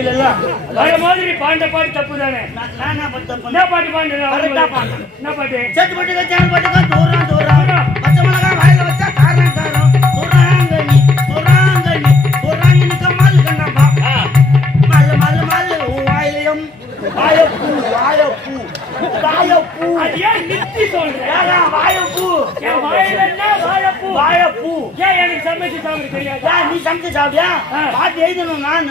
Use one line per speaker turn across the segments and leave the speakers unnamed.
அடிக்கல
வர மாதிரி பாண்ட பாட்டு தப்பு தானே
நான் நான் என்ன பண்ண தப்பு
என்ன பாட்டு பாண்டு?
Correct ஆ பாடு.
என்ன பாட்டு?
செத்து போட்டுக்க சேனல் போட்டுக்க தூரம் தூரம் பச்சை மிளகா வாயில வச்சா காரணம் காரம் தூராங்கனி தூராங்கனி தூராங்கனிக்க மால் கண்ணப்பா மல்ல மல்ல மல்ல. உன் வாயிலையும் வாயப்பூ வாயப்பூ வாயப்பூ.
அது ஏன் நித்தி சொல்றேன்
ஏடா வாயப்பூ.
என் வாயில என்ன வாழைப்பூ
வாயப்பூ.
ஏன் எனக்கு சமைச்சு சாப்பிட தெரியாதா?
நீ சமைச்சு சாப்பிட்டியா. பார்த்து எழுதணும் நான்.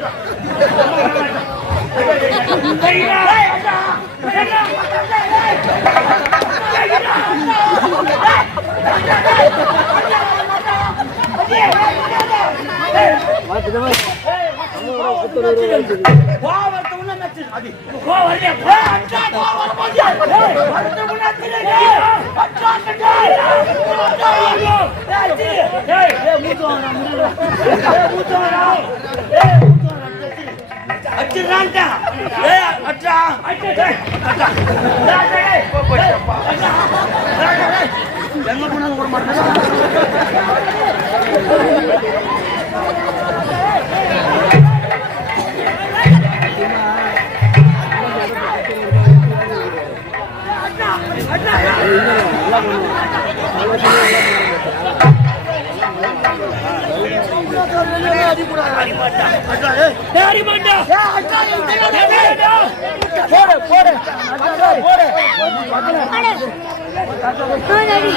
ஏய், அடியா. அடியா. பத்தல அடி.
அத்தல
ஆ, அடிங்க.
அடியாவா?
அடி. ஆ, அடி. பத்தல. இல்ல. அடி, அடி. அடி. ஏன் இருக்கிற? அடியா. ஏய், அடிமா. ஏய், சொல்லு, அடி. ஏய், அடி, அடி. ஏய், அடி, பத்தல. எங்க போனாலும் விட மாட்டேன்
அண்ணா அண்ணா
போடு போடு போடு
கட்டி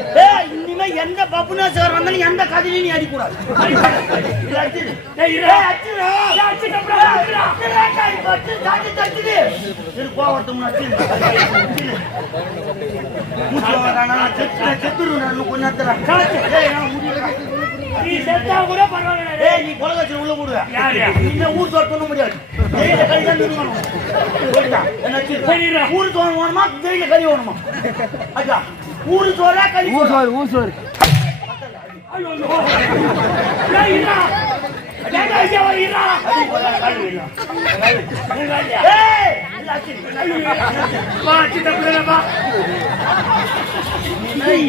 இனிமே எந்த பப்புனா சார் வந்தாலும் எந்த கதையிலையும் நீ அடிக்கூடாது.
நீ செத்தா கூட பரவாயில்லை.
ஏய், நீ கொலை வச்சு உள்ள போடுவ. என்ன ஊர் சோறு பண்ண முடியாது. கறி தான். என்ன. ஊர் சோறு வேணுமா ஜெயில கறி வேணுமா அக்கா ஊர் சோறா கறி சோறா?
ஐயோ, ஐயோ.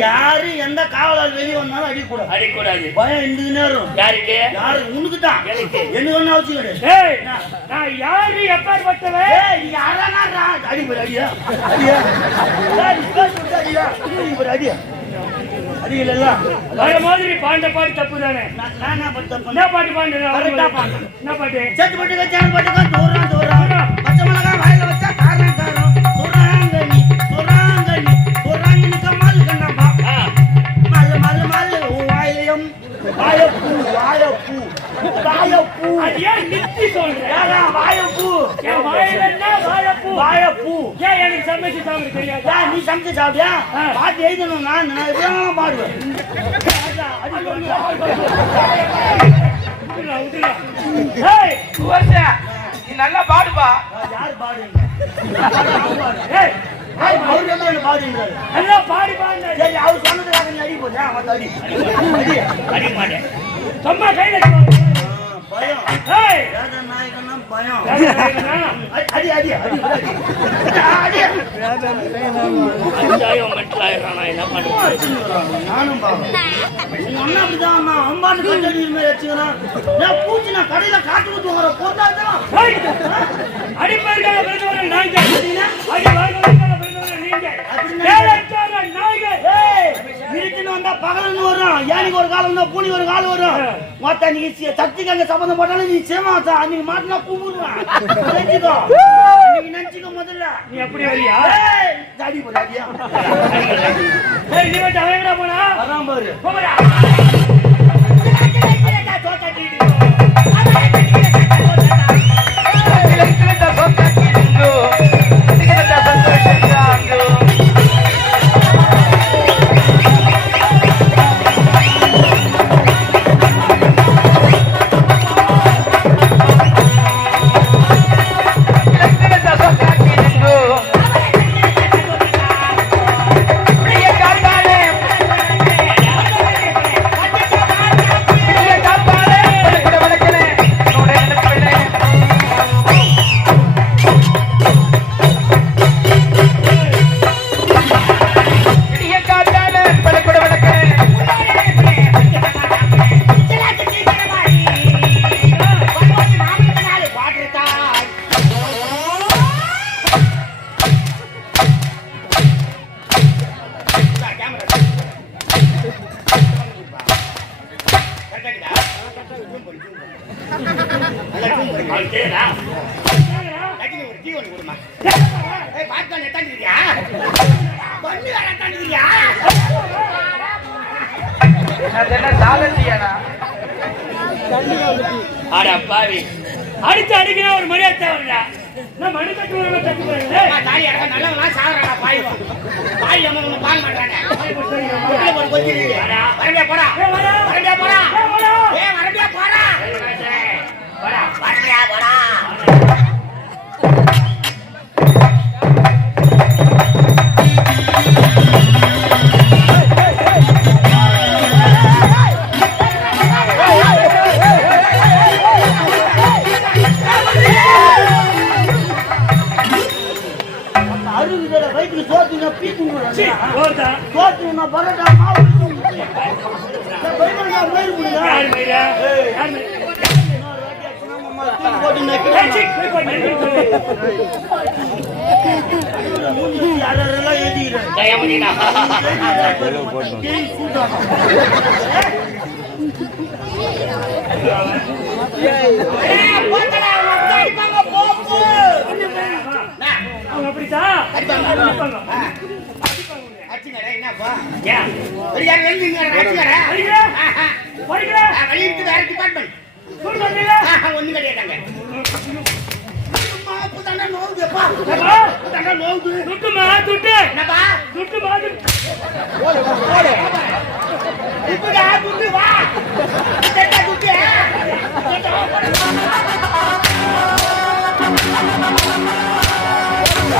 யாரு எந்த காவலால் வெளியே வந்தாலும் அடிக்கூடாது.
அடிக்கூடாது.
பயம் நேரம்.
யாருக்கு?
யாரு? உனக்கு தான்
எனக்கு.
ஒன்னும் அவசியம்
நான் யாரு எப்பேற்பட்டவன்?
ஏய், நீ யாரானா அடி போய் அடியா? அடியா? அடியா? அடியா?
வர மாதிரி பாண்ட பாட்டு தப்பு தானே
என்ன
பாட்டு பாண்டு. என்ன பாட்டு?
செத்து போட்டுக்க சேனல் போட்டுக்க. தூரம் தூரம்.
சாப்பிட தெரியாதா?
நீ சமைச்சு சாப்பிட்டியா. பார்த்து எழுதணும் நான் நான் எப்படியும் பாடுவேன்
நீ நல்லா பாடுப்பா.
யார்
ஏய்,
அவர் என்ன பாடுங்கிறாரு
நல்லா பாடி பாருங்க
சரி அவர் சொன்னதுக்காக நீ அடி போதா அவன் அடி. அடி
மாட்டேன் சும்மா கையில
பயம்.
ஏய்!
வேத நாயகன்னா பயம்? அடி அடி அடி நானும் பாவம். அப்படிதான் கட்டடி மாதிரி வச்சுக்கிறான். நான் பூச்சி நான் கடையில காட்டு பொருளாதான்
பிறந்தவர்கள் நாய்கள்.
அப்படின்னு?
நாய்கள்.
இருட்டுன்னு வந்தா பகல்னு வரும் யானைக்கு ஒரு காலம் வந்தா பூனி ஒரு காலம் வரும் மொத்த நீ சக்திக்கு அங்க சம்மந்தம் போட்டாலும் நீ சேமாத்தா அன்னைக்கு மாட்டினா கும்பிடுவேன் நினைச்சுக்கோ நினைச்சுக்கோ முதல்ல
நீ எப்படி வரியா?
தாடி
நீ மட்டும் அவன் போனா?
அதான் பாரு
போங்கடா. கட்டு ஒரு தட்டு போறேன். ஏய்,
சோத்துனா பரோட்டா மாவு? போட்டு
சூடு சொன்னீங்களா? ஏப்பா, துட்டுமா, துட்டு. துட்டுமா, துட்டு. நான் சொல்லிட்டு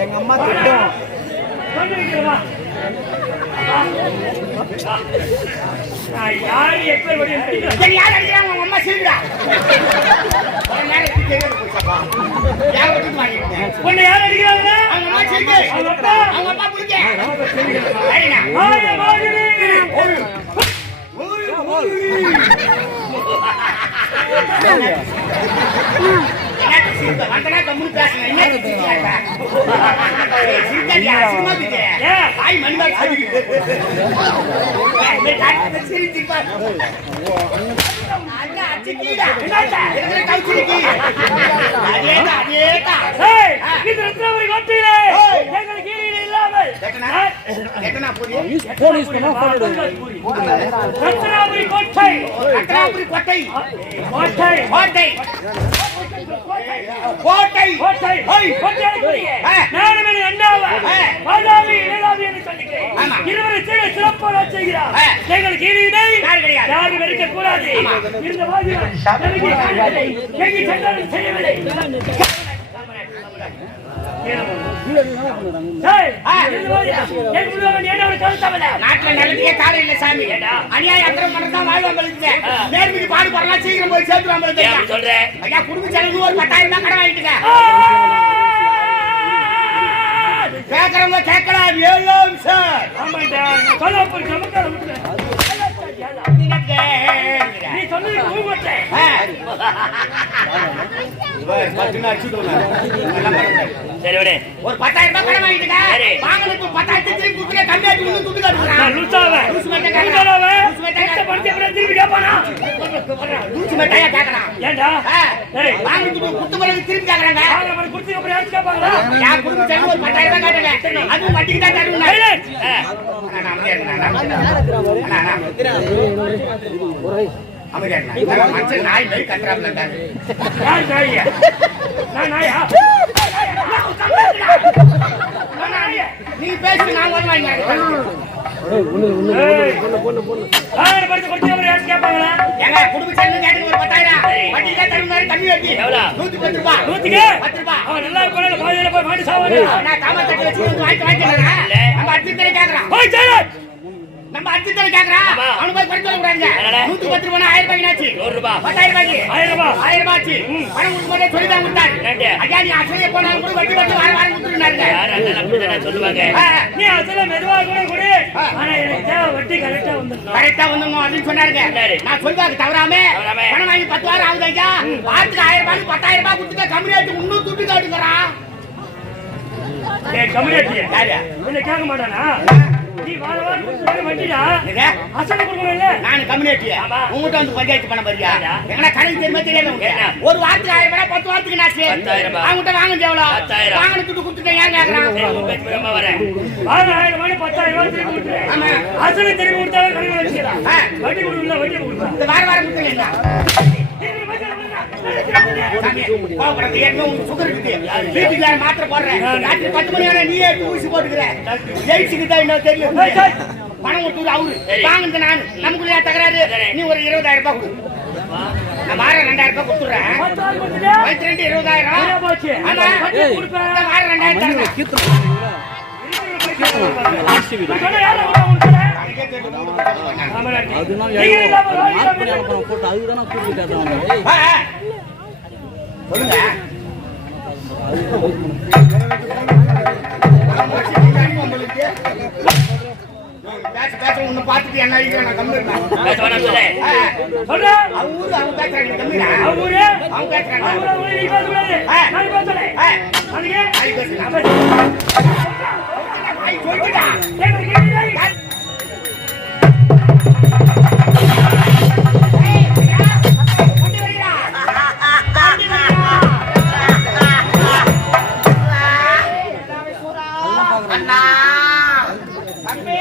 எங்க அம்மா திட்டம்.
உன்னை யார் அடிக்கிறாங்க? அவங்க அப்பா. ஆய மாதிரி ஏன் ஏய், இது ரத்னாவரி கோட்டையிலே எங்கள்
கோட்டை
கோட்டை
கோட்டை
கோட்டை கோட்டை
கோட்டை
ஹோய்.
கோட்டைக்குரிய
ஆ.
நாடுமணி அண்ணாவா
ஆ.
வாதாபி வேளாவி என்று சொல்லுகிறேன்
ஆமா.
இருவரை சீர சிறப்பாக செய்கிறார். எங்களுக்கு இனிமை. யாரும் வெறுக்க கூடாது இருந்த வாதிகள். எங்கு சென்றாலும் செய்யவில்லை
நாட்டுல நல்லதுக்கே காலம் இல்ல சாமி அநியாயம் அக்கிரம் வாழ்வாங்களுக்கு நேர்மைக்கு சீக்கிரம் போய் ஐயா குடும்ப செலவு ஒரு பத்தாயிரம் கடன் வாங்கிட்டுங்க கேக்குறவங்க கேட்கலாம் ஏழாம் சார்
நீ சொன்னது சரி
ஒரு பத்தாயிரம் ரூபாய் கடன் வாங்கிட்டுங்க
சரி.
வாங்கினது பத்தாயிரத்தி திருப்பி கொடுத்துங்க கம்மியாச்சு இன்னும் துட்டு
நான்
காட்டுறான்
லூசாவ
லூசு மட்டும் கேட்கலாம்.
லூசாவ
லூசு மட்டும்
எத்த படிச்ச பிறகு திருப்பி கேட்பானா
லூசு மட்டும் ஏன் கேட்கறான்
ஏண்டா. ஏய்.
குத்து பிறகு
அப்புறம்
குடும்ப செலவு ஒரு வட்டிக்கு தான் தருவேன் நான். அமைதியா நான் அமைதியா. அமைதியா மனுஷன் நாய் மாதிரி இருக்காரு.
யார் நாயா நான் நாயா? நான் நாயா?
நீ பேசி நான் வந்து
ஏய். படிச்ச
குடும்ப செலவு கேட்டு தருவேன் கம்மி வட்டி? நூத்தி பத்து ரூபாய்
நூத்துக்கு
பத்து ரூபாய்
அவன் நல்லா பாதியில போய் மாட்டி சாவாங்க
நான் தாமரை தட்டி வச்சு வாங்கி வாங்கிக்கிறேன் நம்ம அர்ஜுன் கேக்குறான்
போய் சைலன்ஸ்
நம்ம அர்ஜுன் கேக்குறான்
ஆமா.
அவனுக்கு போய் குறைச்சு
என்னடா?
நூத்தி பத்து ரூபாய் ஆயிரம் ரூபாய் ஆச்சு
நூறு ரூபாய்
பத்தாயிரம் ரூபாய்க்கு?
ஆயிரம் ரூபாய்
ஆயிரம் ரூபாய் ஆச்சு. பணம் கொடுக்கும் போதே சொல்லி தான் கொடுத்தாரு. ஐயா நீ அசலையே போனாலும் கூட வட்டி வட்டி வாரம் வாரம் கொடுத்துருந்தாருங்க.
சொல்லுவாங்க. நீ அசல மெதுவா கூட கொடு. ஆனா எனக்கு வட்டி கரெக்டா வந்துடணும்.
கரெக்டா வந்துடணும் அப்படின்னு சொன்னாருங்க. நான் சொல்வாக்கு தவறாம. பணம் வாங்கி பத்து வாரம் ஆகுது ஐயா. வாரத்துக்கு ஆயிரம் ரூபாய் பத்தாயிரம் ரூபாய் கொடுத்துட்டு கம்மியாச்சு இன்னும் துட்டு காட்டுங்கிறான்
கேட்க மாட்டானா நீ வார வாரம்
என்னங்க?
அசல கொடுக்கணும் இல்ல
நான் கம்யூனிட்டி
ஆமா.
உங்ககிட்ட வந்து பஞ்சாயத்து பண்ண
ஏண்டா?
எங்கன்னா கணக்கு தெரியுமா தெரியாது உங்களுக்கு? ஒரு வாரத்துக்கு ஆயிரம் ரூபாய் பத்து வாரத்துக்கு
பத்தாயிரம் ரூபாய்.
அவங்ககிட்ட வாங்க
பத்தாயிரம்.
வாங்கின துட்டு கொடுத்துட்டேன் ஏன்
சரி, பிரம்ம வரேன். வாரம் ஆயிரம் ரூபாய் பத்தாயிரம் ரூபாய் திருப்பி கொடுத்துரு.
ஆமா.
அசலை திருப்பி கொடுத்தாலும் கணக்கு வச்சுக்கலாம். வட்டி கொடுக்கல, வட்டி கொடுக்கலாம்.
இந்த வாரம் வாரம் கொடுத்துருங்க மாத்திரை போடுறேன். ராத்திரி பத்து மணி ஆனா நீயே ஊசி போட்டுக்கிற. ஜெயிச்சுக்கு தான் இன்னும்
ஏய்.
பணம் கொடுத்தது அவரு.
சரி.
வாங்குனது நானு. நமக்குள்ள தகராறு? நீ ஒரு இருபதாயிரம் ரூபாய் கொடு. நான் வாரம் ரெண்டாயிரம் ரூபாய்
கொடுத்துட்டு,
வயித்து ரெண்டு இருபதாயிரம். ஆமா. வாரம் ரெண்டாயிரம் தரேன்.
நான் சொன்னா யாரை விட
பேச பேச என்ன நான் கம்மி
பேச வேணாம் சொல்லு. சொல்லு.
அவங்க ஊரு அவங்க பேசுறாங்க
ஊரு,
அவங்க பேசுறாங்க
ஊரு, நீ நான் அதுக்கு? நான் பேசுறேன்.
அண்ணா தம்பி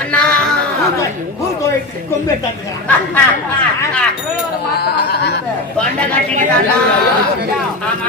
அண்ணா பூ கொம்பு தொண்டை கட்டிக்கிட்டாண்டா. ஆமா.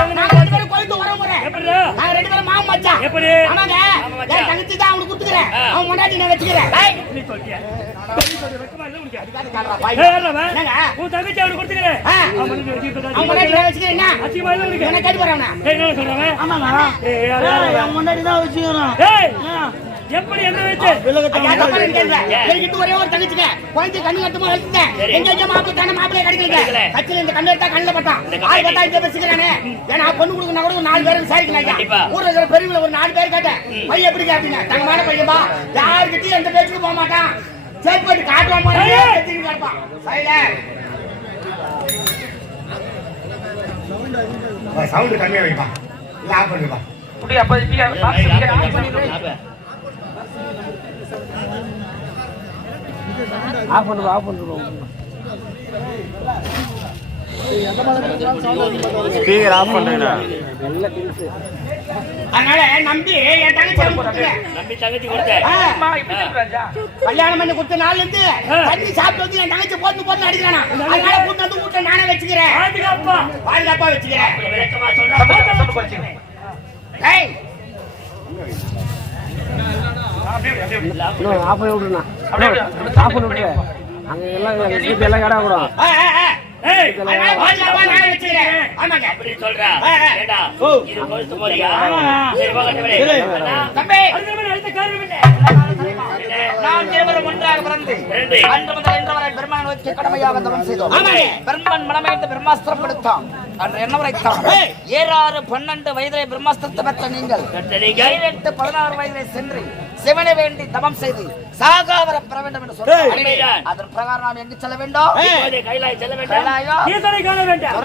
மச்சான்.
எப்படி?
ஆமாங்க. என் தங்கச்சி தான் அவனுக்கு கொடுத்துக்கிறேன். அவன் முன்னாடி நான் வச்சுக்கிறேன். டேய்,
நீ
வச்சுக்கிறேன் என்ன?
அசிங்கமா இல்ல உனக்கு?
என்ன கேட்டு போறேன்?
என் முன்னாடி தான் வச்சுக்கிறோம்
ஏய், எப்படி என்ன வச்சு?
எனக்கு ஒரே ஒரு தங்கச்சிங்க. குழந்தை கண்ணு கட்டுமா வச்சுட்டேன்.
சரி.
எங்க எங்க மாப்பிள்ளை தானே.
கிடைக்கல.
கட்சியில இந்த கண்ணு எடுத்தா கண்ணுல பட்டான்.
இந்த
ஆள் பார்த்தா இங்க வச்சுக்கிறானே. ஏன்னா பொண்ணு கொடுக்கணும் கூட ஒரு நாலு பேரை.
கண்டிப்பா.
ஊர்ல இருக்கிற ஒரு நாலு பேர் கேட்டேன். பையன் எப்படி கேட்டீங்க? தங்கமான பையன்பா. யாருக்கிட்டயும் எந்த பேச்சுக்கும் போக மாட்டான். செக் பண்ணி காட்டுவான் கிடப்பான். சைலண்ட். சவுண்ட் கம்மியா வைப்பா இல்ல ஆஃப் பண்ணுப்பா அதனால நம்பி என் தங்கச்சி கொடுத்துட்டேன்.
நம்பி தங்கச்சி கொடுத்தேன்
ஆ. கல்யாணம் பண்ணி கொடுத்த நாள்ல இருந்து தண்ணி சாப்பிட்டு வந்து என் தங்கச்சி போட்டு போட்டு அடிக்கிறானா? அதனால கூட்டு வந்து நானே வச்சுக்கிறேன்.
பாதுகாப்பா.
வச்சுக்கிறேன்.
விளக்கமா சொல்றேன்
ஏய். ஆ, ஆ, ஆ.
ஏய்
அதனால
கடமையாக தவம் செய்தோம்.
ஆமாங்க.
பெருமான் மனமைந்து பிரம்மாஸ்திரம் கொடுத்தான் அன்று என்ன உரைத்தான். ஏறாறு பன்னெண்டு வயதிலே பிரம்மாஸ்திரத்தை பெற்ற நீங்கள் பதினாறு வயதிலே சென்று சிவனை வேண்டி தவம் செய்து சாகாவர பெற வேண்டும் என்று. சொன்னார். அதன் பிரகாரம் நாம் எங்கு செல்ல வேண்டும்?
கைலாய் செல்ல வேண்டாம்.